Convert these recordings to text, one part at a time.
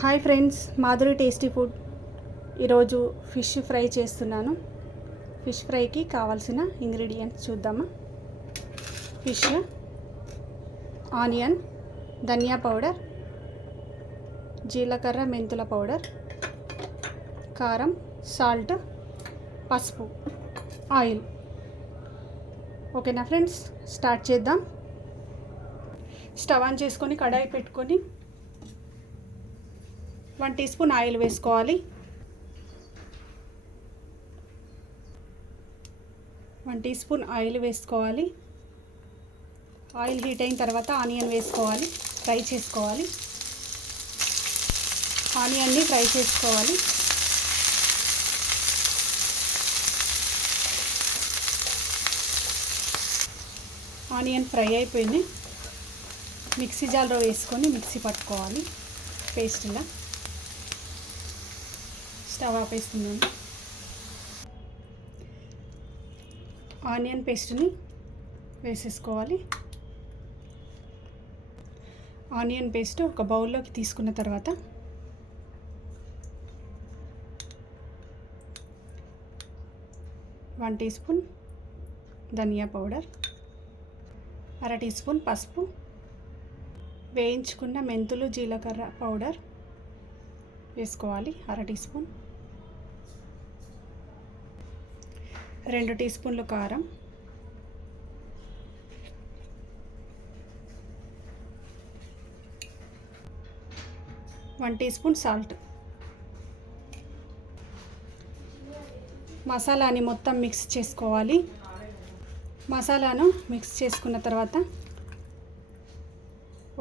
Hi friends Madhuri tasty food. ఈరోజు fish fry చేస్తున్నాను. ఫిష్ ఫ్రైకి కావాల్సిన ఇంగ్రీడియంట్స్ చూద్దామా? ఫిష్ ఆనియన్ ధనియా పౌడర్ జీలకర్ర మెంతుల పౌడర్ కారం సాల్ట్ పసుపు ఆయిల్. ఓకేనా ఫ్రెండ్స్? స్టార్ట్ చేద్దాం. స్టవ్ ఆన్ చేసుకొని కడాయి పెట్టుకొని వన్ టీ స్పూన్ ఆయిల్ వేసుకోవాలి. వన్ టీ స్పూన్ ఆయిల్ వేసుకోవాలి. ఆయిల్ హీట్ అయిన తర్వాత ఆనియన్ వేసుకోవాలి. ఫ్రై చేసుకోవాలి. ఆనియన్ని ఫ్రై చేసుకోవాలి. ఆనియన్ ఫ్రై అయిపోయింది. మిక్సీ జార్లో వేసుకొని మిక్సీ పట్టుకోవాలి. పేస్ట్లా. స్టవ్ ఆపేస్తున్నాను. ఆనియన్ పేస్ట్ని వేసేసుకోవాలి. ఆనియన్ పేస్ట్ ఒక బౌల్లోకి తీసుకున్న తర్వాత వన్ టీ స్పూన్ ధనియా పౌడర్ అర టీ స్పూన్ పసుపు వేయించుకున్న మెంతులు జీలకర్ర పౌడర్ వేసుకోవాలి అర టీ స్పూన్. రెండు టీ స్పూన్లు కారం. One teaspoon salt. మసాలాని మొత్తం మిక్స్ చేసుకోవాలి. మసాలాను మిక్స్ చేసుకున్న తర్వాత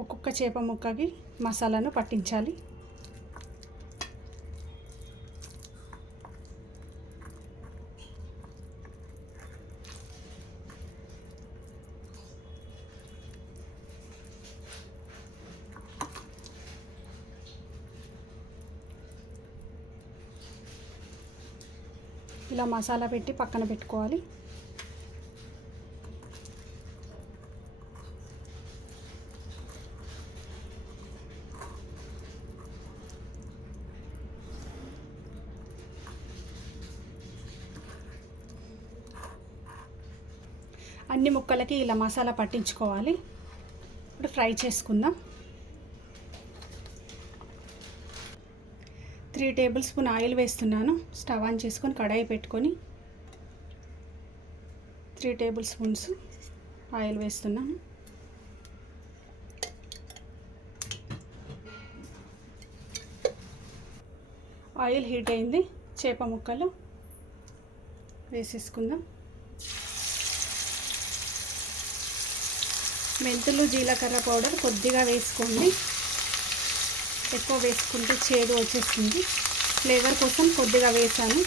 ఒక్కొక్క చేప ముక్కకి మసాలాను పట్టించాలి. ఇలా మసాలా పెట్టి పక్కన పెట్టుకోవాలి. అన్ని ముక్కలకి ఇలా మసాలా పట్టించుకోవాలి. ఇప్పుడు ఫ్రై చేసుకుందాం. త్రీ టేబుల్ స్పూన్ ఆయిల్ వేస్తున్నాను. స్టవ్ ఆన్ చేసుకొని కడాయి పెట్టుకొని త్రీ టేబుల్ స్పూన్స్ ఆయిల్ వేస్తున్నాను. ఆయిల్ హీట్ అయింది. చేప ముక్కలు వేసేసుకుందాం. మెంతులు జీలకర్ర పౌడర్ కొద్దిగా వేసుకోండి. ఎక్కువ వేసుకుంటే చేదు వచ్చేస్తుంది. ఫ్లేవర్ కోసం కొద్దిగా వేసాను.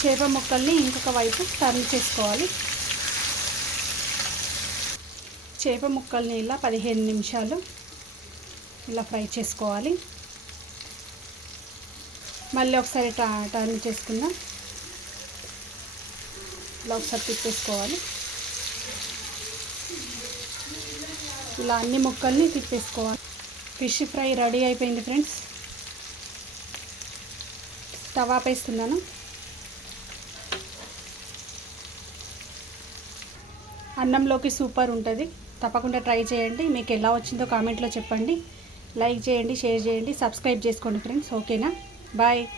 చేప ముక్కల్ని ఇంకొక వైపు టర్న్ చేసుకోవాలి. చేప ముక్కల్ని ఇలా పదిహేను నిమిషాలు ఇలా ఫ్రై చేసుకోవాలి. మళ్ళీ ఒకసారి టర్న్ చేసుకుందాం. ఇలా ఒకసారి తిప్పేసుకోవాలి ఇలా అన్ని ముక్కల్ని తిప్పేసుకోవాలి ఫిష్ ఫ్రై రెడీ అయిపోయింది ఫ్రెండ్స్. స్టవ్ ఆపేస్తున్నాను. అన్నంలోకి సూపర్ ఉంటుంది. తప్పకుండా ట్రై చేయండి. మీకు ఎలా వచ్చిందో కామెంట్లో చెప్పండి. లైక్ చేయండి షేర్ చేయండి సబ్స్క్రైబ్ చేసుకోండి ఫ్రెండ్స్. ఓకేనా? Bye.